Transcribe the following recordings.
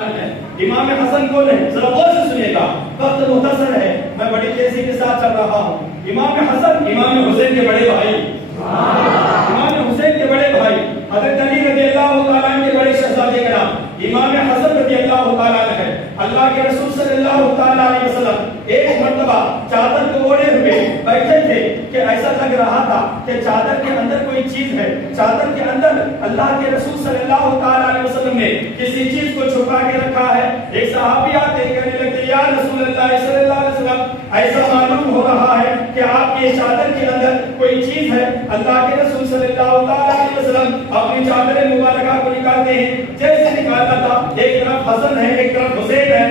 امام حسن کون ہے؟ ذرا غور سے سنیے گا، وقت مختصر ہے، میں بڑی تیزی کے ساتھ چل رہا ہوں۔ امام حسن امام حسین کے بڑے بھائی، امام حسین کے بڑے بھائی، حضرت علی رضی اللہ تعالیٰ عنہ کے بڑے شہزادے کا نام امام حسن رضی اللہ تعالیٰ عنہ ہے۔ اللہ کے رسول صلی اللہ تعالیٰ علیہ وسلم ایک مرتبہ چادر کو اوڑھے ہوئے بیٹھے تھے کہ ایسا لگ رہا تھا کہ چادر کے اندر کوئی چیز ہے، چادر کے اندر اللہ کے رسول صلی اللہ تعالیٰ علیہ وسلم نے کسی چیز کو چھپا کے رکھا ہے۔ ایک صحابی آتے کہنے لگے یا رسول اللہ صلی اللہ علیہ وسلم ایسا معلوم ہو رہا ہے کہ آپ کی چادر کے اندر کوئی چیز ہے۔ اللہ کے رسول صلی اللہ تعالیٰ علیہ وسلم اپنی چادر مبارکہ کو نکالتے ہیں، جیسے نکالا تھا ایک طرف حسن ہے ایک طرف حسین ہے،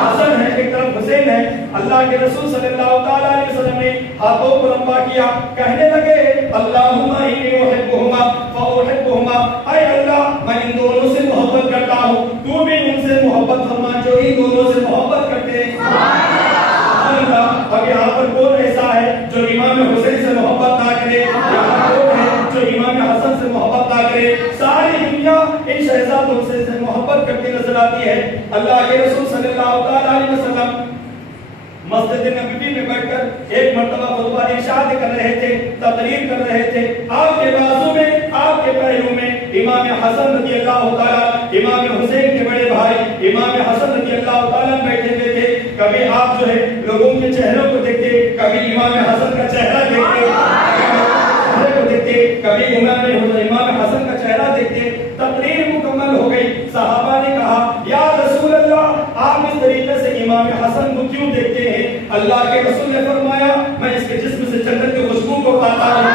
حسن ہے ایک طرف حسین ہے۔ اللہ کے رسول صلی اللہ تعالیٰ علیہ وسلم نے ہاتھوں کو لمبا کیا، کہنے لگے اللہم انی احبہما فاحبہما، اے اللہ میں ان دونوں سے محبت کرتا ہوں، تو بھی ان سے محبت فرما جو ان دونوں سے محبت کرتے ہیں۔ اب یہاں پر کون ایسا ہے جو امام حسین سے محبت نہ کرے؟ یہاں کون ہے جو امام حسن سے محبت نہ کرے؟ ساری دنیا ان شہزادوں سے محبت کرتی نظر آتی ہے۔ اللہ کے رسول صلی اللہ تعالیٰ علیہ وسلم مسجد نبوی میں بیٹھ کر ایک مرتبہ خطبہ ارشاد کر رہے تھے، تقریر کر رہے تھے۔ آپ کے بازو میں آپ کے پہلو میں امام حسن رضی اللہ تعالیٰ، امام حسین کے بڑے بھائی امام حسن رضی اللہ تعالیٰ بیٹھے ہوئے تھے۔ کبھی آپ جو ہے لوگوں کے چہروں کو دیکھتے، کبھی امام حسن کا چہرہ دیکھتے، کبھی امام حسن کا چہرہ دیکھتے۔ تقریر مکمل ہو گئی، صحابہ نے کہا یا رسول اللہ آپ اس طریقے سے امام حسن کو کیوں دیکھتے ہیں؟ اللہ کے رسول نے فرمایا میں اس کے جسم سے جنت کی خوشبو کو پاتا ہوں،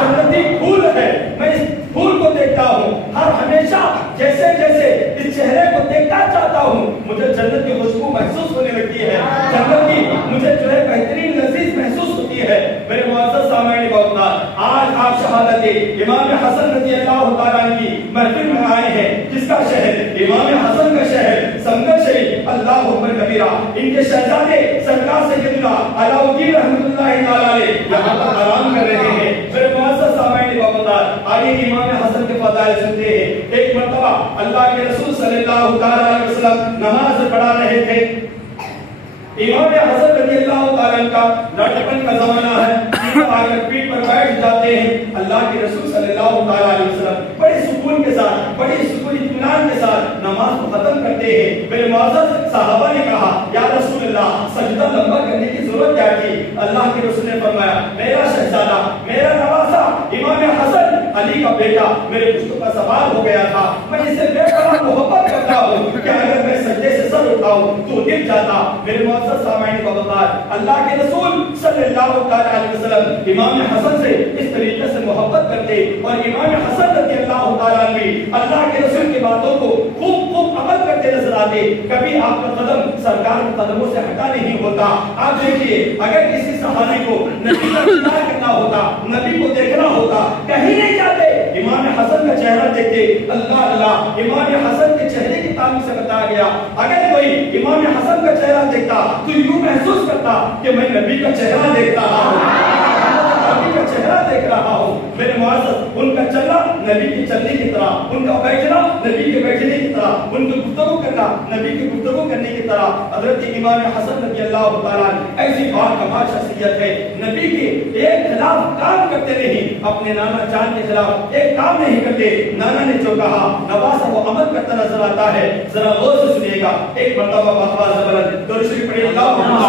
جنتی پھول ہے، میں اس پھول کو دیکھتا ہوں، ہر ہمیشہ جیسے جیسے اس چہرے کو دیکھتا چاہتا ہوں مجھے جنت کی خوشبو محسوس ہونے لگتی ہے، جنت کی مجھے جو ہے بہترین لذیذ محسوس ہوتی ہے۔ میرے معزز سامعین بہت آج آپ شہادت امام حسن رضی اللہ تعالیٰ عنہ کی محفل میں آئے ہیں، جس کا شہر امام حسن کا شہر سنگر شریف اللہ اکبر کبیرہ، ان کے شہزادے سرکار سیدنا علاؤالدین رحمۃ اللہ تعالیٰ علیہ یہاں پر آرام کر رہے ہیں۔ میرے معزز سامعین بہت آئیے امام حسن کے فضائل سنتے ہیں۔ ایک مرتبہ اللہ کے رسول صلی اللہ تعالیٰ علیہ وسلم نماز پڑھا رہے تھے۔ امام حسن رضی اللہ تعالیٰ عنہ کا لڑکپن کا زمانہ ہے، آ کر پیٹ پر بیٹھ جاتے ہیں۔ اللہ کے رسول صلی اللہ تعالیٰ علیہ وسلم بڑے سکون کے ساتھ، بڑے سکون اطمینان کے ساتھ نماز کو ختم کرتے ہیں۔ میرے معزز صحابہ نے کہا یا رسول اللہ سجدہ لمبا کرنے کی ضرورت کیا تھی؟ اللہ کے رسول نے فرمایا میرا شہزادہ، میرا نواسا امام حسن علی کا بیٹا میرے پشتوں کا سوار ہو گیا تھا، میں اسے بے پناہ محبت کرتا ہوں کہ اگر میں سجدے سے سر اٹھاؤں تو گر جاتا۔ میرے معزز سامعین کو بتا اللہ کے رسول صلی اللہ علیہ وسلم امام حسن سے اس طریقے سے محبت کرتے، اور امام حسن رضی اللہ تعالیٰ عنہ اللہ کے رسول کی باتوں کو خوب خوب عمل کرتے نظر آتے۔ کبھی آپ کا قدم سرکار کے قدموں سے ہٹا نہیں ہوتا۔ آپ دیکھیے اگر کسی صحابی کو نبی کا دیدار کرنا ہوتا، نبی کو دیکھنا ہوتا، کہیں نہیں جاتے، امام حسن کا چہرہ دیکھتے، اللہ اللہ امام حسن کے چہرے کی تعلق سے بتایا گیا اگر کوئی امام حسن کا چہرہ دیکھتا تو یوں محسوس کرتا کہ میں نبی کا چہرہ دیکھ رہا ہوں، نبی کا چہرہ دیکھ رہا ہوں۔ میرے معزز ان کا چلنا نبی کے چلنے کی طرح، ان کا بیٹھنا نبی کے بیٹھنے کی طرح، ان کی گفتگو کرنا نبی کی گفتگو کرنے کی طرح۔ حضرت امام حسن رضی اللہ تعالیٰ ایسی بات کمال شخصیت ہے، نبی کے ایک خلاف کام کرتے نہیں، اپنے نانا جان کے خلاف ایک کام نہیں کرتے، نانا نے جو کہا نواسا وہ عمل کرتا نظر آتا ہے۔ ذرا غور سے سنیے گا، ایک مرتبہ بآواز بلند درود شریف پڑھیے اللہم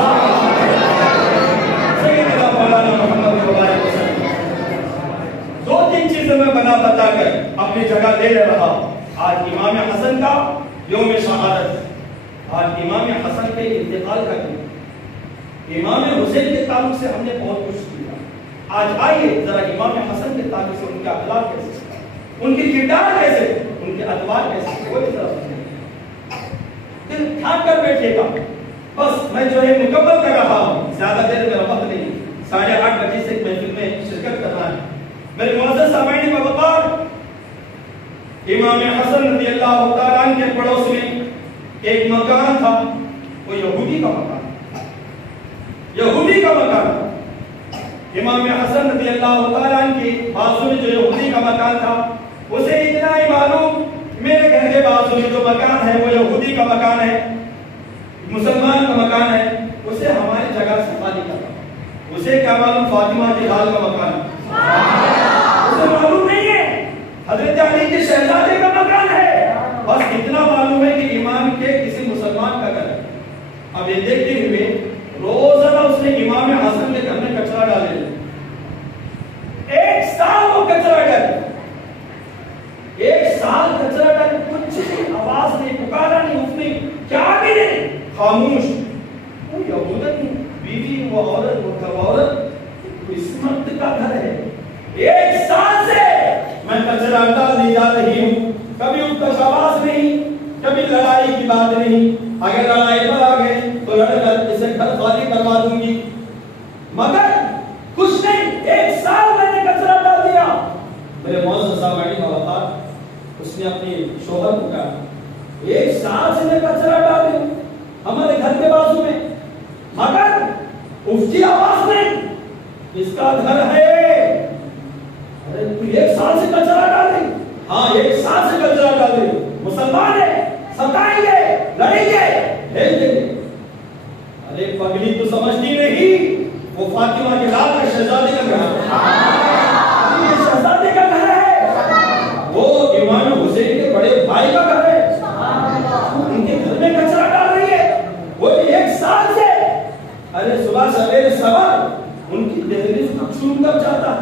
سیدنا مولانا محمد وبارک وسلم۔ دو تین چیزیں میں بتا کر اپنی جگہ لے رہا ہوں۔ آج امام حسن کا یوم شہادت، آج امام حسن کے انتقال کا دن، امام حسین کے تعلق سے ہم نے بہت کچھ کیا۔ آج آئیے ذرا امام حسن کے تعلق سے ان کے اخلاق کیسے، ان کی کردار کیسے، ان کے ادوار کیسے، کوئی طرف نہیں، دل تھام کر بیٹھے گا۔ بس میں جو ہے مکمل کر رہا ہوں، زیادہ دیر میرا وقت نہیں، 8:30 بجے سے محفل میں شرکت کرنا ہے۔ میرے معزز سامعین کا وقار، امام حسن رضی اللہ تعالیٰ عنہ کے پڑوس میں ایک مکان تھا، وہ یہودی کا مکان، یہودی کا مکان تھا۔ امام حسن رضی اللہ تعالیٰ عنہ کے بازو میں جو یہودی کا مکان تھا، اسے اتنا ہی معلوم میرے گھر کے بازو میں جو مکان ہے وہ یہودی کا مکان ہے، مسلمان کا مکان ہے، اسے ہماری جگہ سے خالی کرنا، اسے کیا معلوم فاطمہ کی لال کا مکان ہے، اسے معلوم نہیں ہے حضرت علی کے شہزادے کا مکان ہے، بس اتنا معلوم ہے کہ امام کے کسی مسلمان کا گھر ہے۔ اب یہ دیکھتے ہوئے روزانہ اس نے امام حسن کے گھر میں کچرا ڈالے، ایک سال وہ کچرا ڈالے، ایک سال کچرا ڈالے، کچھ نہیں، آواز نہیں، پکارا نہیں، اس نے کیا بھی نہیں، خاموش۔ وہ یہودت بیوی، وہ عورت، وہ عورت عصمت کا گھر ہے، ایک سال سے میں کچرا ڈالنے جا رہی ہوں، کبھی اس کا آواز نہیں، کبھی لڑائی کی بات نہیں، اگر لڑائی پر آ گئی تو لڑ کر اسے گھر خالی کروا دوں گی، مگر کچھ نہیں، ایک سال میں نے کچرا ڈال دیا۔ میرے معزز سامعین کا وفات، اس نے اپنے شوہر کو کہا ایک سال سے میں کچرا ڈال دوں ہمارے گھر کے بازو میں، مگر اس کی آواز نہیں، اس کا گھر ہے، ارے تو ایک سال سے کچرا ڈال دے، ہاں ایک سال سے کچرا ڈال دے، مسلمان ہے، ستائیں گے، لڑیں گے، بھیج دیں گے۔ ارے پگلی تو سمجھتی نہیں، وہ فاطمہ کے لال کا شہزادے کا گھر ہے، شہزادے کا گھر ہے، وہ امام حسین کے بڑے بھائی کا گھر ہے، ان کے گھر میں کچرا ڈال رہی ہے، وہ ایک سال سے، ارے صبح سویرے صبر ان کی دہلیز کو چوم کر جاتا،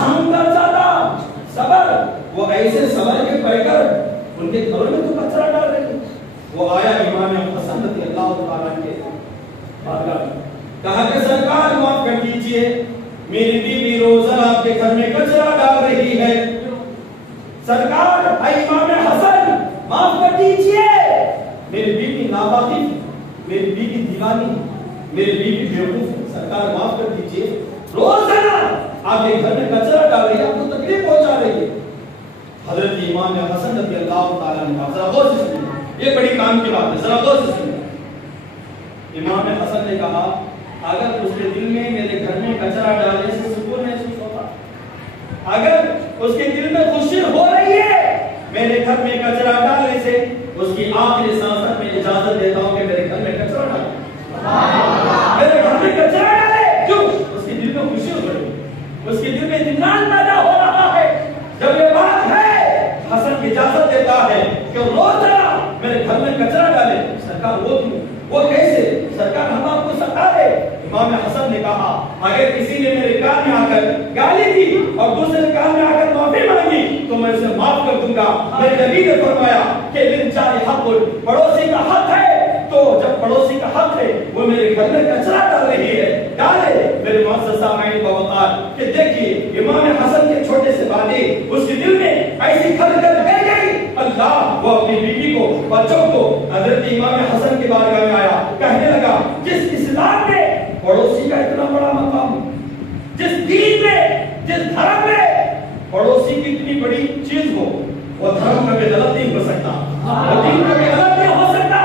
چوم کر جاتا، صبر، وہ ایسے صبر کے پیکر ان کے گھروں میں تو کچرا ڈال رہی ہے۔ وہ آیا امام حسن رضی اللہ تعالیٰ کے بارگاہ میں، کہا کہ سرکار معاف کر دیجئے، میری بیوی روزانہ آپ کے گھر میں کچرا ڈال رہی ہے، سرکار امام حسن معاف کر دیجئے، میری بیوی ناواقف، میری بیوی دیوانی، میری بیوی بیوقوف، سرکار معاف کر دیجئے، روزانہ آپ کے گھر میں کچرا ڈال رہی ہے، آپ کو تکلیف پہنچا رہی ہے۔ حضرت امام حسن رضی اللہ تعالیٰ نے کہا، ذرا غور سے سنیں، یہ بڑی کام کی بات ہے، ذرا غور سے سنیں۔ امام حسن نے کہا اگر اس کے دل میں میرے گھر میں کچرا ڈالنے سے سکون محسوس ہوتا، اگر اس کے دل میں خوشی ہو رہی ہے میرے گھر میں کچرا ڈالنے سے، اس کی آخری سانس تک میں اجازت دیتا ہوں کہ میرے گھر میں کچرا ڈالے، میرے گھر میں کچرا ڈالے، کیوں؟ اس کے دل میں خوشی ہو رہی ہے، اس کے دل میں اطمینان پیدا ہو رہا ہے، جب یہ بات ہے حسن اجازت دیتا ہے کہ روزانہ میرے گھر میں کچرا ڈالے، سرکار وہ کیسے؟ سرکار ہم آپ کو ستا دے۔ امام حسن نے کہا اگر کسی نے میرے کان میں آ کر گالی دی اور دوسرے کان میں آ کر معافی مانگی تو میں اسے معاف کر دوں گا۔ میرے نبی نے فرمایا کہ للجار حق، پڑوسی کا حق ہے، تو جب پڑوسی کا حق ہے وہ میرے گھر میں کچرا ڈال رہی ہے، ڈالے۔ میرے معزز سامعین و وقار کہ دیکھیے امام حسن کے چھوٹے سے باتیں اس کے دل میں ایسی کھلکر دے گئی، اللہ وہ اپنی بیوی کو، بچوں کو حضرت امام حسن کے بارگاہ میں آیا، کہنے لگا جس اسلام میں پڑوسی کا اتنا بڑا مقام، جس دین میں، جس دھرم میں پڑوسی کی اتنی بڑی چیز ہو، وہ دھرم کبھی غلط نہیں ہو سکتا، وہ دین کبھی غلط نہیں ہو سکتا۔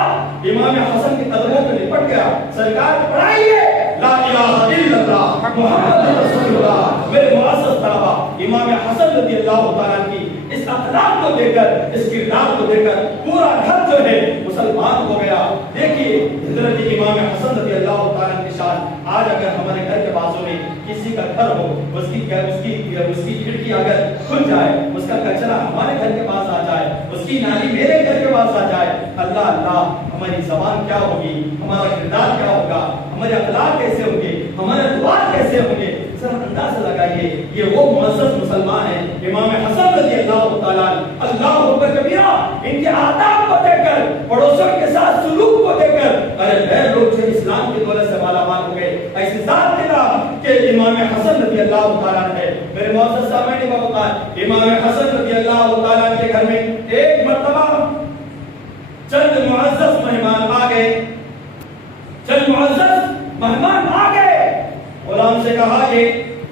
امام حسن کے قدموں پہ لپٹ گیا، سرکار پڑھائیے لا الہ الا اللہ محمد رسول اللہ۔ میرے معزز طلبہ، امام حسن رضی اللہ تعالیٰ کی اس اخلاق کو دے کر، اس کردار کو دے کر پورا گھر جو ہے مسلمان ہو گیا۔ دیکھیے حضرت امام حسن رضی اللہ تعالیٰ کی شان، آج اگر ہمارے گھر کے بازو میں کسی کا گھر ہو، اس کی کھڑکی اگر کھل جائے، اس کا کچرا ہمارے گھر کے پاس آ جائے، اس کی نالی میرے گھر کے پاس آ جائے، اللہ اللہ ہماری زبان کیا ہوگی، ہمارا کردار کیا ہوگا، ہمارے اخلاق کیسے ہوں گے، ہمارے دعات کیسے ہوں گے۔ ذرا اندازہ لگائیے، یہ وہ معزز مسلمان ہیں امام حسن رضی اللہ تعالیٰ، اللہ اکبر کبیرہ، ان کے آداب کو دیکھ کر، پڑوسیوں کے ساتھ سلوک کو دیکھ کر، ارے غیر لوگ جو اسلام کی دولت سے مالا مال ہو گئے۔ ایسی ذات کے نام کہ امام حسن رضی اللہ تعالیٰ ہے۔ میرے معزز سامعین و وقار، امام حسن رضی اللہ تعالیٰ کے گھر میں ایک مرتبہ چند معزز مہمان آ گئے، چند معزز مہمان آ گئے، غلام سے کہا کہ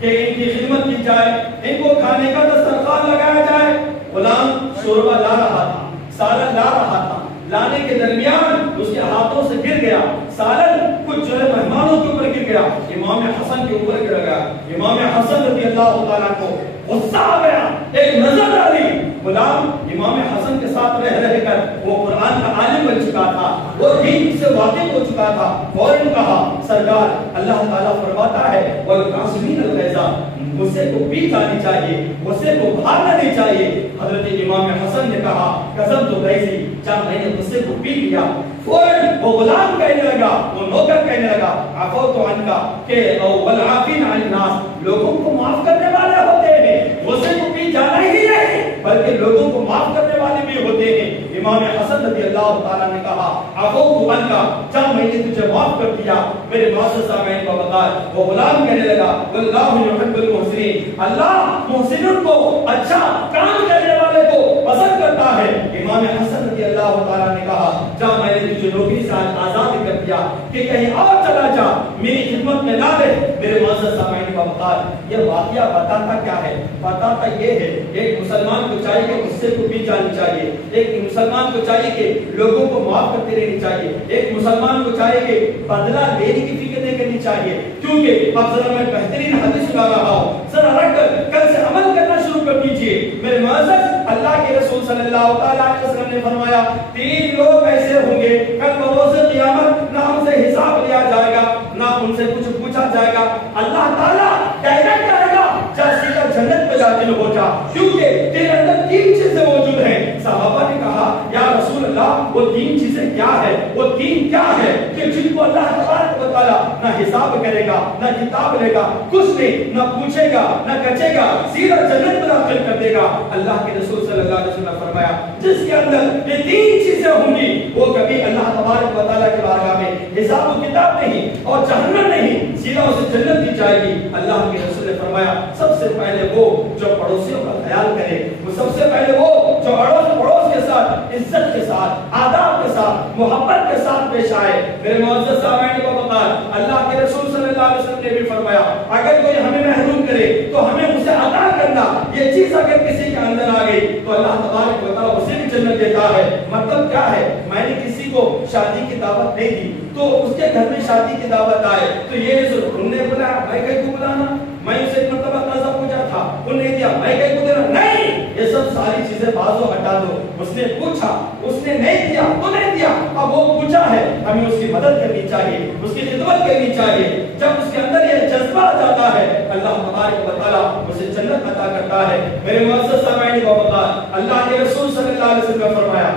ان کی خدمت کی جائے، ان کو کھانے کا دسترخوان لگایا جائے۔ غلام شوربہ لا رہا تھا، سالن لا رہا تھا، لانے کے درمیان اس کے ہاتھوں سے گر گیا، سالن کچھ جو ہے مہمانوں کے اوپر گر گیا، امام حسن کے اوپر گر گیا۔ امام حسن رضی اللہ تعالیٰ کو غصہ آ گیا، ایک نظر ڈالی، غلام امام حسن کے ساتھ رہ کر وہ قرآن کا عالم بن چکا تھا، وہ دین سے واقف ہو چکا تھا، فوراً کہا سرکار اللہ تعالیٰ فرماتا ہے وَالْقَاسِمِينَ الْغَيْظَ، غصے کو پی جانی چاہیے، غصے کو بھاگنا نہیں چاہیے۔ حضرت امام حسن نے کہا قسم تو غیظی، جب میں نے غصے کو پی لیا، فوراً وہ غلام کہنے لگا، وہ نوکر کہنے لگا عفوت عنک کہ والعافین عن الناس، لوگوں کو معاف کرنے والے ہوتے ہیں، غصے کو پی جانا ہی نہیں بلکہ لوگوں کو معاف کرنے والے بھی ہوتے ہیں۔ امام حسن رضی اللہ تعالیٰ نے کہا عفوت عنک، جب میں نے تجھے معاف کر دیا میرے معزز سامعین کو بتا، وہ غلام کہنے لگا واللہ یحب المحسنین، اللہ محسنوں کو، اچھا کام کرنے والے کو پسند کرتا ہے۔ امام حسن رضی اللہ تعالیٰ نے کہا جب میں نے تجھے نوکری سے آزاد کر دیا کہ کہیں اور چلا جا، میری خدمت میں نہ رہ، میرے معزز سامعین کو بتا، یہ واقعہ بتاتا کیا ہے؟ بتاتا یہ ہے ایک مسلمان کو چاہیے کہ غصے کو پی جانی چاہیے، ایک مسلمان کو چاہیے کہ لوگوں کو معاف کرتے رہنی چاہیے، ایک مسلمان کو چاہیے کہ بدلہ لینے کی فکر نہیں کرنی چاہیے، کیونکہ اب ذرا میں بہترین حدیث سنا رہا ہوں، ذرا رکھ کر کل سے عمل کرنا شروع کر دیجئے۔ میرے معزز اللہ کے رسول صلی اللہ تعالیٰ علیہ وسلم نے فرمایا تین لوگ ایسے ہوں گے کل بروز قیامت نہ ان سے حساب لیا جائے گا نہ ان سے کچھ پوچھا جائے گا، اللہ تعالیٰ ڈائریکٹ کرے گا جا سیدھا جنت میں داخل ہو جا، کیونکہ تیرے اندر تین چیزیں موجود ہیں۔ صحابہ نے کہا یا رسول اللہ وہ تین چیزیں کیا ہے؟ وہ تین کیا ہے کہ جن کو اللہ تبارک و تعالیٰ نہ حساب کرے گا نہ کتاب لے گا، کچھ نہیں، نہ پوچھے گا نہ کچے گا، سیدھا جنت میں داخل کر دے گا؟ اللہ کے رسول صلی اللہ علیہ وسلم نے فرمایا جس کے اندر یہ تین چیزیں ہوں گی وہ کبھی اللہ تبارک و تعالیٰ کے بارگاہ میں حساب و کتاب نہیں اور جہنم نہیں، سیدھا اسے جنت دی جائے گی۔ اللہ کے رسول نے فرمایا سب سے پہلے وہ جو پڑوسیوں کا خیال کرے، وہ سب سے پہلے وہ جو پڑوس کے ساتھ عزت کے ساتھ آداب کے ساتھ محبت کے ساتھ پیش آئے۔ میرے معزز سامعین کو بتا، اللہ کے رسول صلی اللہ علیہ وسلم نے بھی فرمایا اگر کوئی ہمیں محروم کرے تو ہمیں اسے عطا کرنا، یہ چیز اگر کسی کے اندر آ گئی تو اللہ تبارک و تعالیٰ اسے بھی جنت دیتا ہے۔ مطلب کیا ہے؟ میں نے کسی کو شادی کی دعوت نہیں دی تو اس کے گھر میں شادی کی دعوت آئے تو یہ تم نے بلایا میں کہیں کو بلانا، میں اسے ایک مرتبہ قضا پوچھا تھا انہوں نے دیا میں کہیں کو دینا نہیں، یہ سب ساری چیزیں بازو ہٹا دو۔ اس نے پوچھا اس نے نہیں دیا تو نہیں دیا، اب وہ پوچھا ہے ہمیں اس کی مدد کرنی چاہیے، اس کی خدمت کرنی چاہیے۔ جب اس کے اندر یہ جذبہ آ جاتا ہے اللہ تبارک و تعالیٰ اسے جنت عطا کرتا ہے۔ میرے معزز سامعین و بتا، اللہ کے رسول صلی اللہ علیہ وسلم نے فرمایا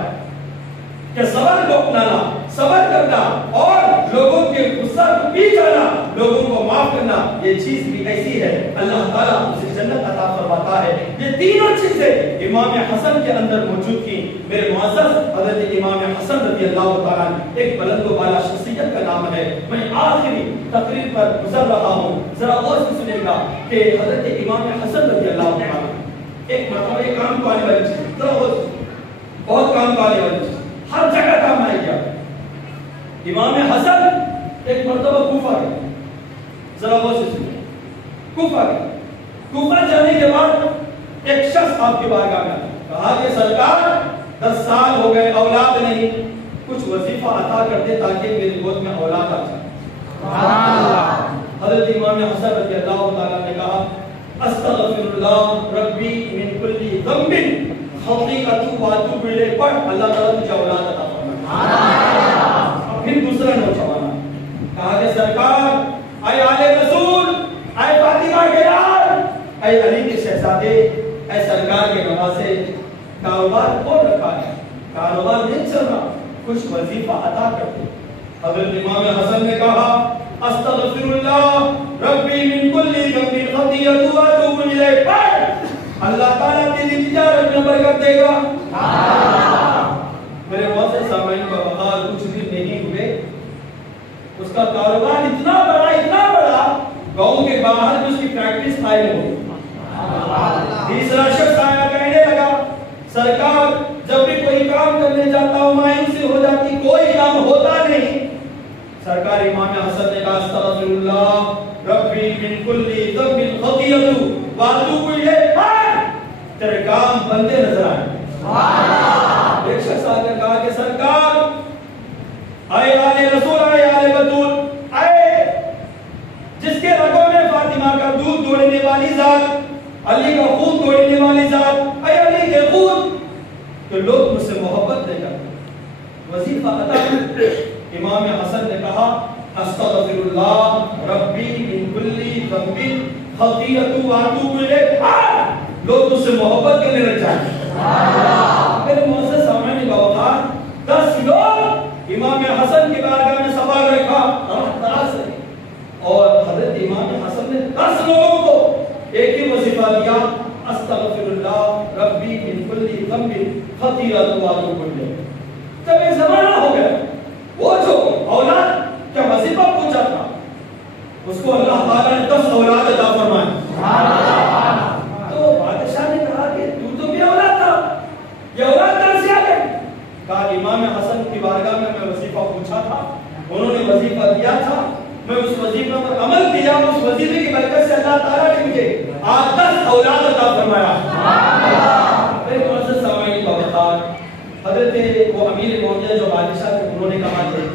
کہ صبر کو اپنانا، صبر کرنا اور لوگوں کے غصہ کو پی جانا، لوگوں کو معاف کرنا، یہ چیز بھی ایسی ہے اللہ تعالیٰ اسے جنت عطا فرماتا ہے۔ یہ تینوں چیزیں امام حسن کے اندر موجود تھیں۔ میرے معزز حضرت امام حسن رضی اللہ تعالیٰ ایک بلند و بالا شخصیت کا نام ہے۔ میں آخری تقریر پر گزر رہا ہوں، ذرا غور سے سنیں گا کہ حضرت امام حسن رضی اللہ تعالیٰ ایک مرتبہ ایک کام کو آنے والی چیز، ذرا بہت کام کو آنے والی چیز، ہر جگہ کام آئے گیا۔ امام حسن ایک مرتبہ کوفہ گئے، ذرا غور سے سنیں، کوفہ گئے، کوفہ جانے کے بعد ایک شخص آپ کی بارگاہ میں آیا، کہا کہ سرکار 10 سال ہو گئے اولاد نہیں، کچھ وظیفہ عطا کر دے تاکہ میری گود میں اولاد آ جائے۔ حضرت امام حسن رضی اللہ تعالیٰ نے کہا استغفر اللہ ربی من کل ذنب خطیئۃ واتوب الیہ، پڑھ اللہ تعالیٰ تجھے اولاد عطا فرمائے۔ پھر دوسرا نوجوان کہا کہ سرکار اے آل رسول، اے فاطمہ کے لال، اے علی کے شہزادے، اے سرکار کے نواسے، کاروبار کون رکھا ہے، کاروبار نہیں چل رہا، کچھ وظیفہ عطا کر دے۔ حضرت امام حسن نے کہا استغفر اللہ ربی من کل ذنب خطیئۃ واتوب الیہ، پڑھ اللہ تعالیٰ تیری تجارت میں برکت دے گا۔ میرے معزز سامعین کا وقار کچھ دن نہیں ہوئے، اس کا کاروبار اتنا بڑا گاؤں کے باہر بھی اس کی پریکٹس قائم ہو گئی۔ تیسرا شخص آیا کہنے لگا سرکار جب بھی کوئی کام کرنے جاتا ہوں مایوسی ہو جاتی، کوئی کام ہوتا نہیں۔ سرکار امام حسن نے کہا استغفر اللہ ربی من کل ذنب خطیئۃ واتوب الیہ، تیرے کام بندے نظر آئے۔ ایک شخص آ کر کہا کہ سرکار اے آل رسول، اے آل بطول، اے جس کے رگوں میں فاطمہ کا دودھ دوڑنے والی ذات، علی کا محبت نہیں کرتے. وظیفہ ادا کرتے. امام حسن نے کہا استغفر اللہ ربی من کل ذنب خطیئۃ واتوب الیہ. لوگ اس سے محبت کرنے لگ جائیں. میرے معزز سامعین باوقار 10 لوگ امام حسن کی بارگاہ میں سوال رکھا اور حضرت امام حسن نے 10 لوگوں کو ایک ہی وظیفہ دیا استغفر اللہ ربی من کل ذنب خطیئۃ واتوب الیہ. جب ایک زمانہ ہو گیا وہ جو اولاد کا وظیفہ پوچھا تھا اس کو اللہ تعالیٰ نے 10 اولاد عطا فرمائے. تو بادشاہ نے کہا کہ تو بھی اولاد تھا, یہ اولاد کہاں سے آ گئی؟ کہا امام حسن کی بارگاہ میں وظیفہ پوچھا تھا, انہوں نے وظیفہ دیا تھا, میں اس وظیفے پر عمل کیا, اس وظیفے کی برکت سے اللہ تعالیٰ نے مجھے آج 10 اولاد عطا فرمایا. میرے معزز سامعین باوقار حضرت وہ امیر موجودہ جو بادشاہ تھے انہوں نے کہا تھے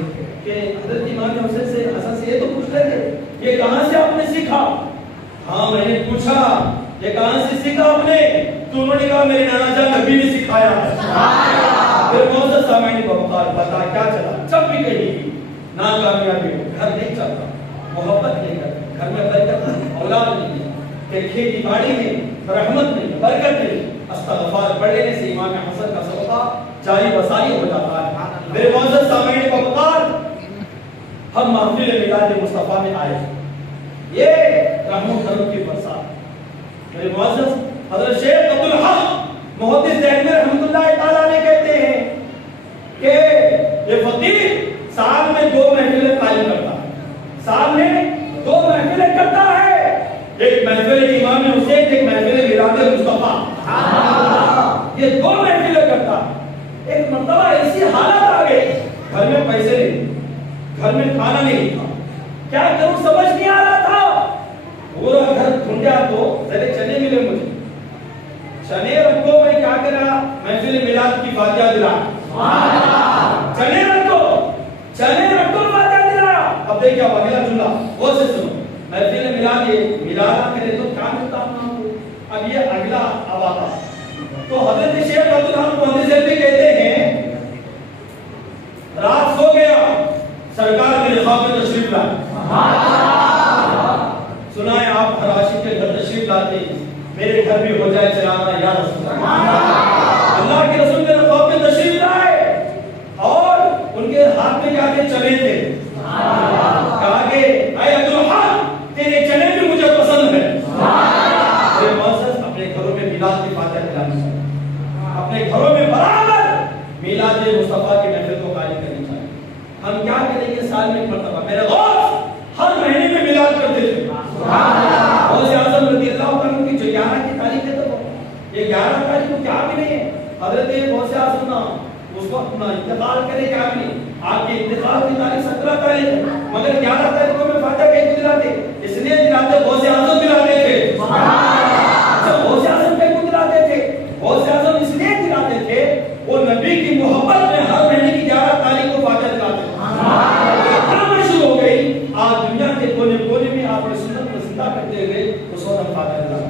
کہ حضرت امام حسن سے یہ تو پوچھ رہے تھے یہ کہاں سے آپ نے سیکھا؟ ہاں میں نے پوچھا یہ کہاں سے سیکھا آپ نے؟ تو انہوں نے کہا میرے نانا جان نبی نے سکھایا. پھر معزز سامعین باوقار بتا کیا چلا؟ جب بھی کہیں ناکامیابی ہو گھر نہیں چلتا, محبت نہیں کرتا, گھر میں برکت نہیں, اولاد نہیں ہے, کہ کھیتی باڑی میں رحمت نہیں, برکت نہیں, استغفار پڑھ لینے سے امام حسن کا صدقہ جاری وساری ہو جاتا ہے. میرے معزز سامعین باوقار ہم محفل میلاد مصطفیٰ میں آئے, یہ رحم و کرم کی برسات. میرے معزز حضرت شیخ عبدالحق محدث دہلوی رحمۃ اللہ تعالیٰ نے کہتے ہیں کہ یہ فقیر سال میں 2 محفلیں قائم کرتا ہے, سال میں 2 محفلیں کرتا ہے. ایک محفل امام حسین, ایک محفل میلاد مصطفیٰ, یہ 2 محفلیں کرتا ہے. ایک مرتبہ ایسی حالت آ گئی گھر میں پیسے نہیں, گھر میں کھانا نہیں تھا, کیا کروں سمجھ نہیں آ رہا تھا. پورا گھر ڈھونڈا تو ذرے چنے ملے مجھے, چنے رکھو. میں کیا کرا محفل میلاد کی فاتحہ دلا, چنے رکھو فاتحہ دلا. اب دیکھیں اب اگلا جملہ غور سے سنو. محفل میلاد یہ ملانا کرے تو کیا ملتا ہوں. اب یہ اگلا اب آتا. تو حضرت شیخ عبدالحق محدث دہلوی کہتے ہیں رات سو گیا, سرکار میرے خواب میں تشریف لائے. سنا ہے آپ ہر عاشق کے گھر تشریف لاتے ہیں, میرے گھر بھی ہو جائے چلانا یا رسول اللہ. اللہ کے رسول میرے خواب میں تشریف لائے اور ان کے ہاتھ میں کیا کے چنے تھے. کہا کہ اے عبدالحق تیرے چنے بھی مجھے پسند ہے. میرے معزز اپنے گھروں میں میلاد کی فاتحہ دلانی چاہیے, اپنے گھروں میں برابر میلاد مصطفیٰ کی محفل کو قائم کرنی چاہیے. ہم کیا کریں گے سال میں ایک مرتبہ, میرے غوث ہر مہینے میں میلاد کرتے تھے. غوث اعظم رضی اللہ عنہ کی جو 11 کی تاریخ ہے تو یہ 11 تاریخ کو کیا بھی نہیں ہے. حضرت غوث اعظم نا اس وقت نا انتقال کرے کیا بھی نہیں, آپ کے انتقال کی تاریخ 17 تاریخ ہے, مگر 11 تاریخ کو میں فاتحہ کہیں دلاتے, اس لیے دلاتے غوث اعظم دلاتے تھے. غوث اعظم کہیں دلاتے تھے, غوث اعظم اس لیے دلاتے تھے وہ نبی کی محبت میں ہر مہینے کی 11 تاریخ کو فاتحہ دلاتے تھے. اتنا شروع ہو گئی آج دنیا کے کونے کونے میں آپ نے سنت کو زندہ کرتے ہوئے اس وقت ہم فاتحہ دلاتے.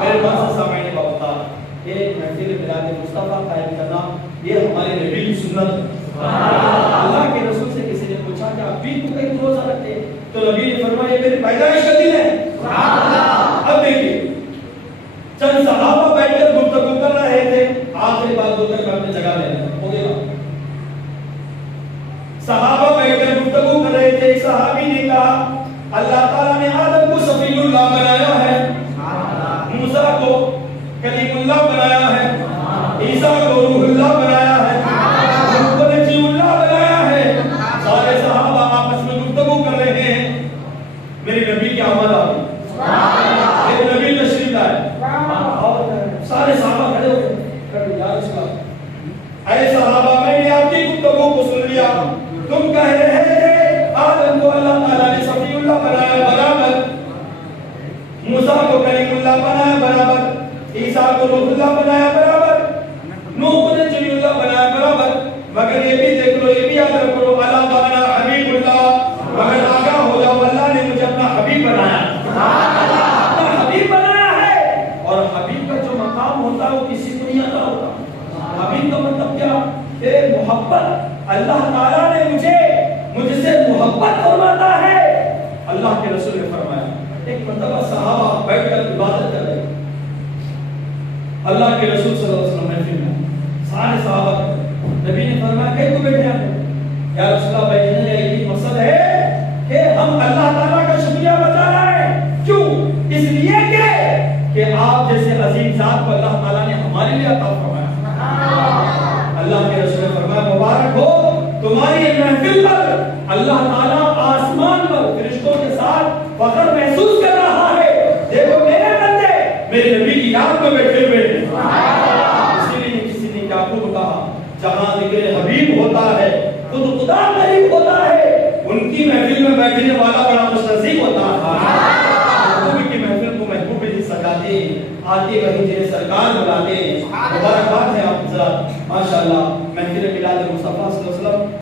میرے معزز سامعین باوقار ایک محفل میلاد مصطفیٰ قائم کرنا یہ ہمارے نبی کی سنت ہے. اللہ کے رسول سے کسی نے پوچھا کہ آپ عید کو کہیں روزہ رکھتے ہیں تو نبی نے فرمایا یہ میری پیدائش کا دن ہے. اب دیکھیے چند صحابہ بیٹھ کر گفتگو کر رہے تھے, آخری بات ہو کر اپنے جگہ لے ہو گیا. صحابہ بیٹھ کر گفتگو کر رہے تھے. ایک صحابی نے کہا اللہ تعالیٰ نے آدم کو صفی اللہ بنایا ہے, موسیٰ کو کلیم اللہ بنایا ہے, عیسیٰ کو روح اللہ بنایا ہے, نوح کو نجی اللہ بنایا ہے. سارے صحابہ آپس میں گفتگو کر رہے ہیں. میرے نبی کی آمد آ گئی, میرے نبی تشریف لائے. سارے صحابہ کھڑے ہو گئے, یا رسول اللہ اے صحابہ میں نے آپ کی گفتگو کو سن لیا, تم کہہ رہے تھے آدم کو اللہ تعالیٰ نے صفی اللہ بنایا برابر, موسیٰ کو کلیم اللہ بنایا برابر, عیسیٰ کو روح اللہ بنایا برابر, نوح کو نجی اللہ بنایا برابر. مگر یہ بھی دیکھ لو, یہ بھی یاد رکھو اللہ بنا حبیب اللہ, مگر آگاہ ہو جاؤ اللہ نے مجھے اپنا حبیب بنایا, اپنا حبیب بنایا ہے. اور حبیب کا جو مقام ہوتا ہے وہ کسی کو نہیں آتا ہوتا. حبیب کا مطلب کیا؟ کہ محبت اللہ تعالیٰ نے مجھ سے محبت فرماتا ہے. اللہ کے رسول نے فرمایا ایک مرتبہ صحابہ بیٹھ کر عبادت کر رہے, اللہ کے رسول صلی اللہ علیہ وسلم محفل میں سارے صحابہ, نبی نے فرمایا کہ بیٹھے ہیں یا رسول اللہ, بیٹھنے کا ایک مقصد ہے کہ ہم اللہ تعالیٰ کا شکریہ بتا رہے ہیں. کیوں؟ اس لیے کہ آپ جیسے عظیم ذات کو اللہ تعالیٰ نے ہمارے لیے عطا فرمایا. اللہ کے رسول نے فرمایا مبارک ہو تمہاری محفل پر, اللہ تعالیٰ آسمان پر فرشتوں کے ساتھ فخر محسوس کر رہا ہے. دیکھو میرے بندے میرے نبی کی یاد میں بیٹھے ہوئے ہیں. اسی لیے کسی نے کیا خوب کہا, جہاں ذکر حبیب ہوتا ہے خود خدا قریب ہوتا ہے, ان کی محفل میں بیٹھنے والا بڑا خوش نصیب ہوتا ہے. محبوب کی محفل کو محبوب ہی سجاتے, آتے وہیں تیرے سرکار بلاتے. مبارکباد ہے آپ حضرات, ماشاءاللہ محفل ملاد